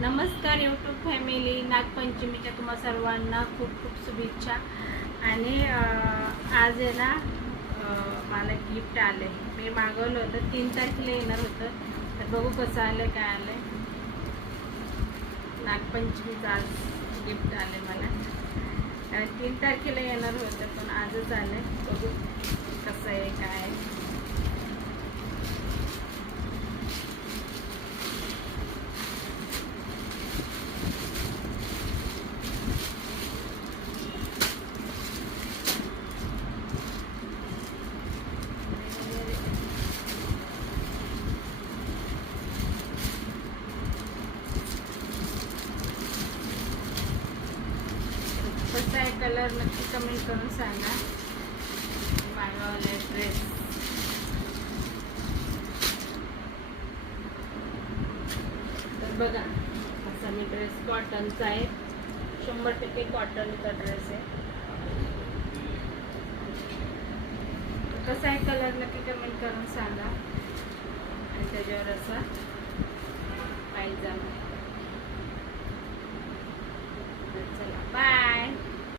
नमस्कार YouTube family, नागपंचमीच्या तुम्हा सर्वांना खूप खूप शुभेच्छा. आणि आज आहे ना मला गिफ्ट आले. मी मागवलं होतं 3 तारखेला येणार होतं, तर बघू कसं आलं काय आलं. नागपंचमीचं आज गिफ्ट आले मला, कारण 3 तारखेला येणार होतं पण आजच आलं. बघू कसं आहे काय आहे. कसा आहे कलर नक्की कमेंट करून सांगा. मागवले ड्रेस. तर बघा असा मी ड्रेस कॉटनचा आहे, 100% कॉटनचा ड्रेस आहे. कसा आहे कलर नक्की कमेंट करून सांगा. आणि त्याच्यावर असा पायजामा.